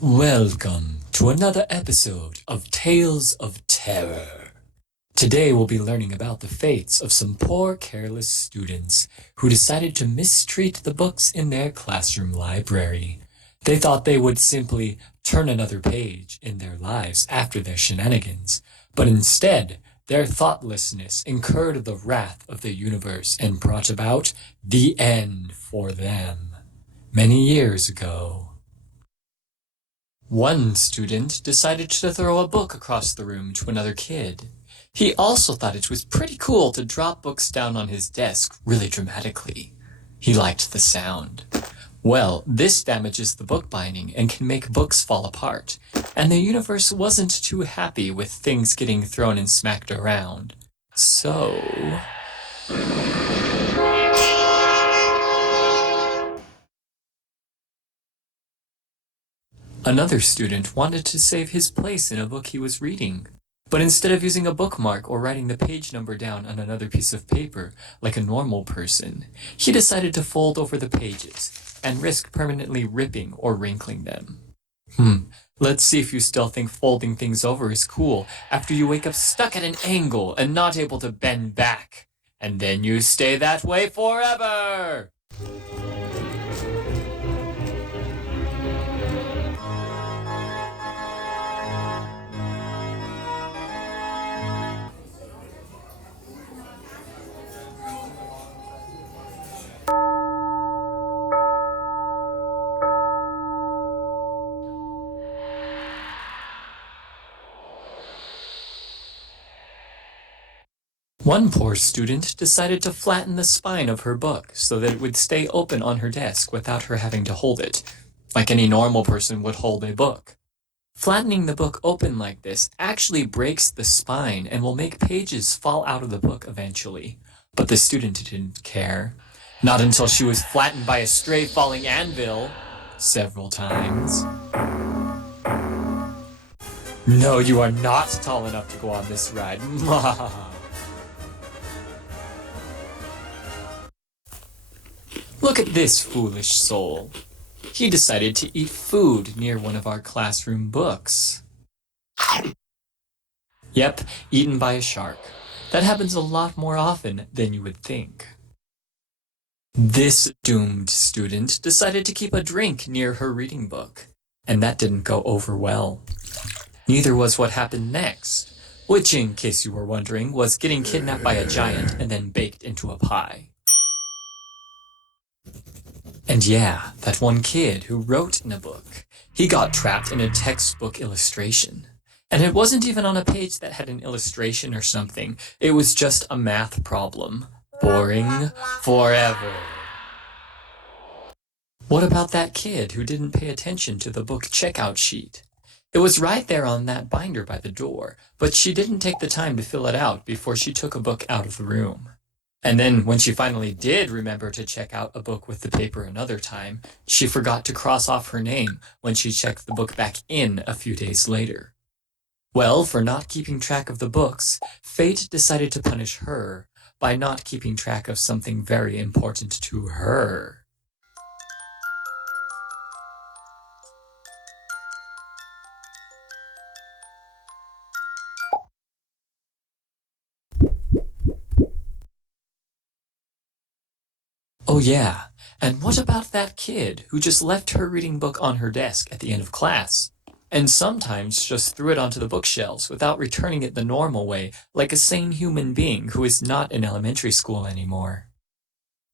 Welcome to another episode of Tales of Terror. Today we'll be learning about the fates of some poor, careless students who decided to mistreat the books in their classroom library. They thought they would simply turn another page in their lives after their shenanigans, but instead, their thoughtlessness incurred the wrath of the universe and brought about the end for them. Many years ago. One student decided to throw a book across the room to another kid. He also thought it was pretty cool to drop books down on his desk really dramatically. He liked the sound. Well, this damages the book binding and can make books fall apart, and the universe wasn't too happy with things getting thrown and smacked around. So... Another student wanted to save his place in a book he was reading, but instead of using a bookmark or writing the page number down on another piece of paper like a normal person, he decided to fold over the pages and risk permanently ripping or wrinkling them. Let's see if you still think folding things over is cool after you wake up stuck at an angle and not able to bend back. And then you stay that way forever! One poor student decided to flatten the spine of her book so that it would stay open on her desk without her having to hold it, like any normal person would hold a book. Flattening the book open like this actually breaks the spine and will make pages fall out of the book eventually. But the student didn't care. Not until she was flattened by a stray falling anvil several times. No, you are not tall enough to go on this ride. Look at this foolish soul. He decided to eat food near one of our classroom books. Yep, eaten by a shark. That happens a lot more often than you would think. This doomed student decided to keep a drink near her reading book, and that didn't go over well. Neither was what happened next, which, in case you were wondering, was getting kidnapped by a giant and then baked into a pie. And yeah, that one kid who wrote in a book, he got trapped in a textbook illustration. And it wasn't even on a page that had an illustration or something. It was just a math problem. Boring forever. What about that kid who didn't pay attention to the book checkout sheet? It was right there on that binder by the door, but she didn't take the time to fill it out before she took a book out of the room. And then when she finally did remember to check out a book with the paper another time, she forgot to cross off her name when she checked the book back in a few days later. Well, for not keeping track of the books, fate decided to punish her by not keeping track of something very important to her. Oh yeah, and what about that kid who just left her reading book on her desk at the end of class? And sometimes just threw it onto the bookshelves without returning it the normal way, like a sane human being who is not in elementary school anymore.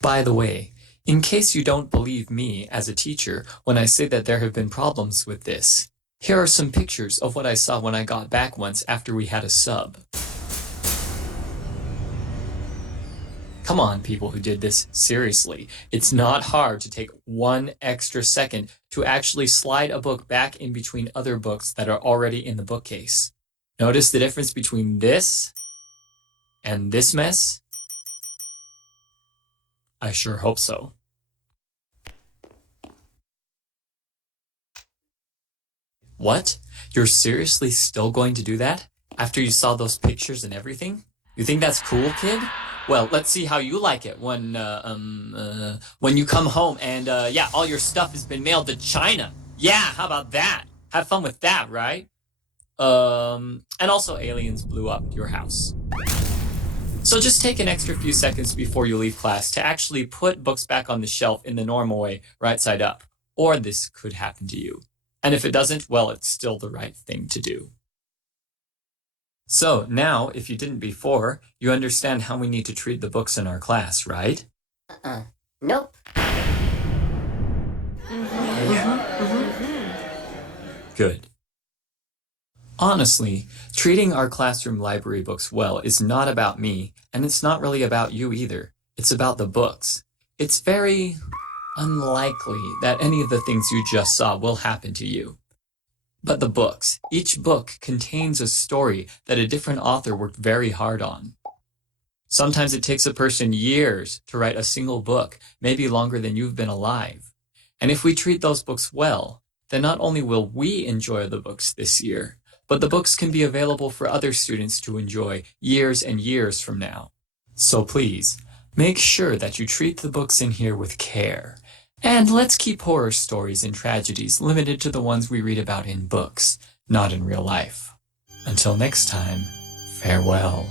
By the way, in case you don't believe me as a teacher when I say that there have been problems with this, here are some pictures of what I saw when I got back once after we had a sub. Come on, people who did this, seriously. It's not hard to take 1 extra second to actually slide a book back in between other books that are already in the bookcase. Notice the difference between this and this mess? I sure hope so. What? You're seriously still going to do that? After you saw those pictures and everything? You think that's cool, kid? Well, let's see how you like it when you come home and, yeah, all your stuff has been mailed to China. Yeah, how about that? Have fun with that, right? And also aliens blew up your house. So just take an extra few seconds before you leave class to actually put books back on the shelf in the normal way, right side up. Or this could happen to you. And if it doesn't, well, it's still the right thing to do. So now, if you didn't before, you understand how we need to treat the books in our class, right? Nope. Good. Honestly, treating our classroom library books well is not about me, and it's not really about you either. It's about the books. It's very unlikely that any of the things you just saw will happen to you. But the books, each book contains a story that a different author worked very hard on. Sometimes it takes a person years to write a single book, maybe longer than you've been alive. And if we treat those books well, then not only will we enjoy the books this year, but the books can be available for other students to enjoy years and years from now. So please, make sure that you treat the books in here with care. And let's keep horror stories and tragedies limited to the ones we read about in books, not in real life. Until next time, farewell.